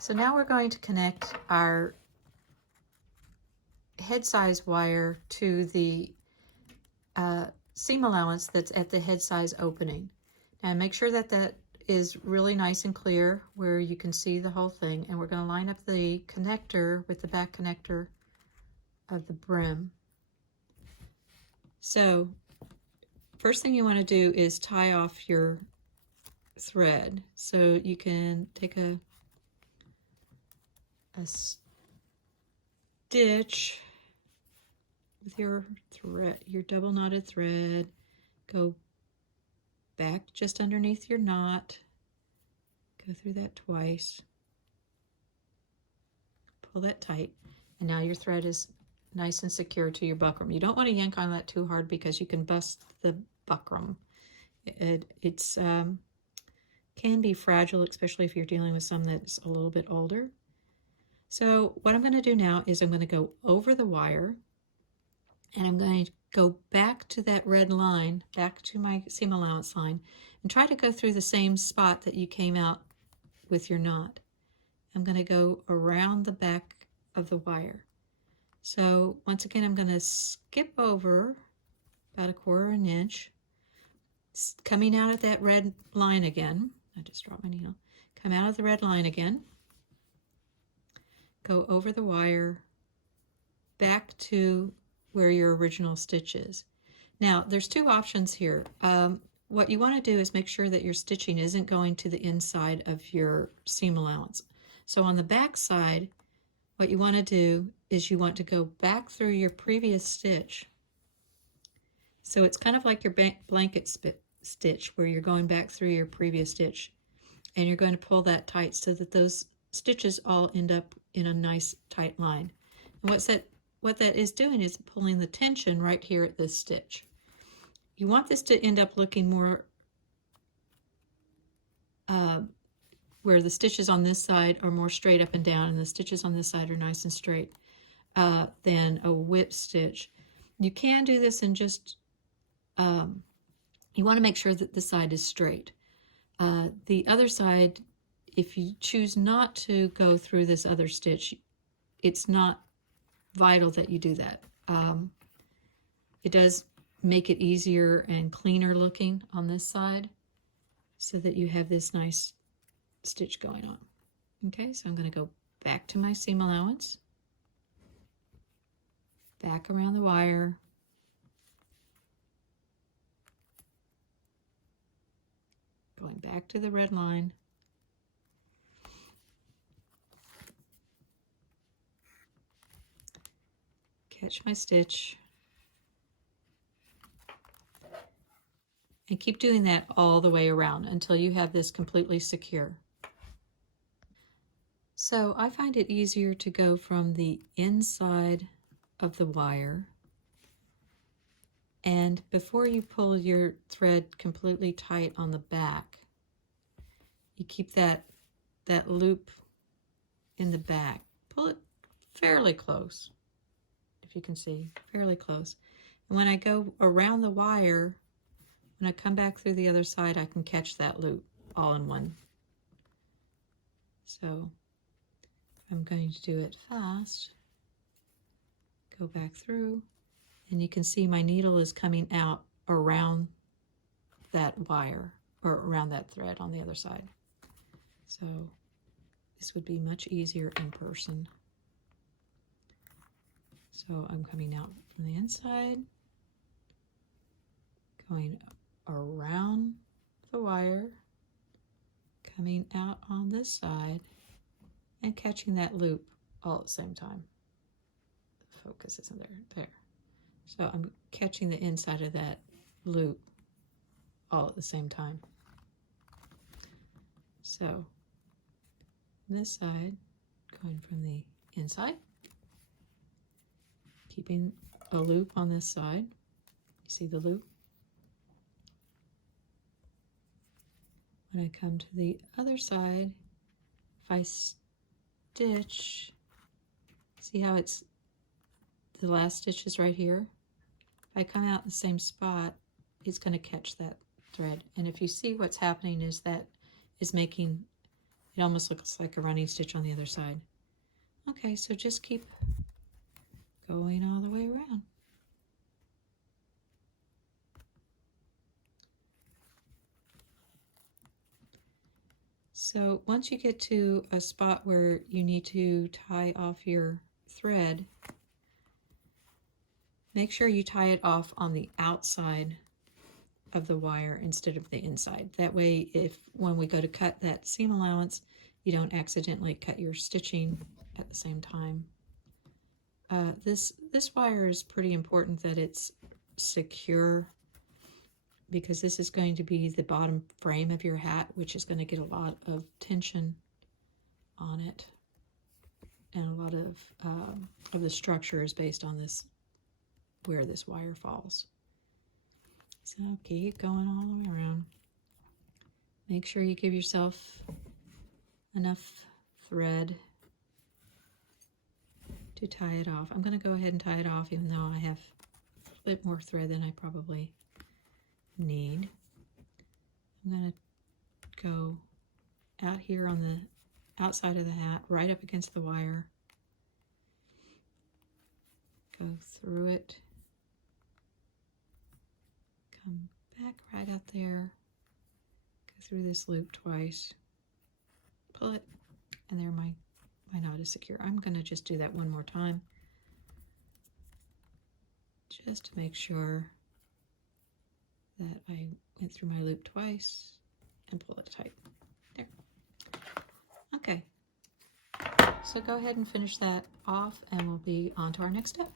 So now we're going to connect our head size wire to the seam allowance that's at the head size opening. Now make sure that that is really nice and clear where you can see the whole thing, and we're going to line up the connector with the back connector of the brim. So first thing you want to do is tie off your thread. So you can take a stitch with your thread, your double knotted thread, go back just underneath your knot, go through that twice, pull that tight, and now your thread is nice and secure to your buckram. You don't want to yank on that too hard because you can bust the buckram. It's can be fragile, especially if you're dealing with some that's a little bit older. So what I'm going to do now is I'm going to go over the wire, and I'm going to go back to that red line, back to my seam allowance line, and try to go through the same spot that you came out with your knot. I'm going to go around the back of the wire. So once again, I'm going to skip over about 1/4 inch, coming out of that red line again. I just dropped my needle. Come out of the red line again, go over the wire, back to where your original stitch is. Now there's two options here. What you want to do is make sure that your stitching isn't going to the inside of your seam allowance. So on the back side, what you want to do is you want to go back through your previous stitch. So it's kind of like your blanket stitch where you're going back through your previous stitch, and you're going to pull that tight so that those stitches all end up in a nice tight line. And what that is doing is pulling the tension right here at this stitch. You want this to end up looking more where the stitches on this side are more straight up and down, and the stitches on this side are nice and straight, than a whip stitch. You can do this in just, you want to make sure that the side is straight. The other side, if you choose not to go through this other stitch, it's not vital that you do that. It does make it easier and cleaner looking on this side so that you have this nice stitch going on. Okay, so I'm going to go back to my seam allowance, back around the wire, going back to the red line, catch my stitch, and keep doing that all the way around until you have this completely secure. So I find it easier to go from the inside of the wire, and before you pull your thread completely tight on the back, you keep that loop in the back. Pull it fairly close, if you can see, fairly close. And when I go around the wire, when I come back through the other side, I can catch that loop all in one. So I'm going to do it fast. Go back through, and you can see my needle is coming out around that wire, or around that thread on the other side. So this would be much easier in person. So I'm coming out from the inside, going around the wire, coming out on this side, and catching that loop all at the same time. The focus isn't there. So I'm catching the inside of that loop all at the same time. So this side, going from the inside, keeping a loop on this side. You see the loop? When I come to the other side, if I stitch, see how it's, the last stitch is right here? If I come out in the same spot, it's going to catch that thread. And if you see what's happening is that is making It almost looks like a running stitch on the other side. Okay, so just keep going all the way around. So once you get to a spot where you need to tie off your thread, make sure you tie it off on the outside of the wire instead of the inside. That way, if when we go to cut that seam allowance, you don't accidentally cut your stitching at the same time. This wire is pretty important that it's secure, because this is going to be the bottom frame of your hat, which is going to get a lot of tension on it, and a lot of the structure is based on this, where this wire falls. So keep going all the way around. Make sure you give yourself enough thread to tie it off. I'm going to go ahead and tie it off, even though I have a bit more thread than I probably need. I'm going to go out here on the outside of the hat, right up against the wire. Go through it. Come back right out there. Go through this loop twice. Pull it, and there my knot is secure. I'm going to just do that one more time, just to make sure that I went through my loop twice and pull it tight. There. Okay. So go ahead and finish that off, and we'll be on to our next step.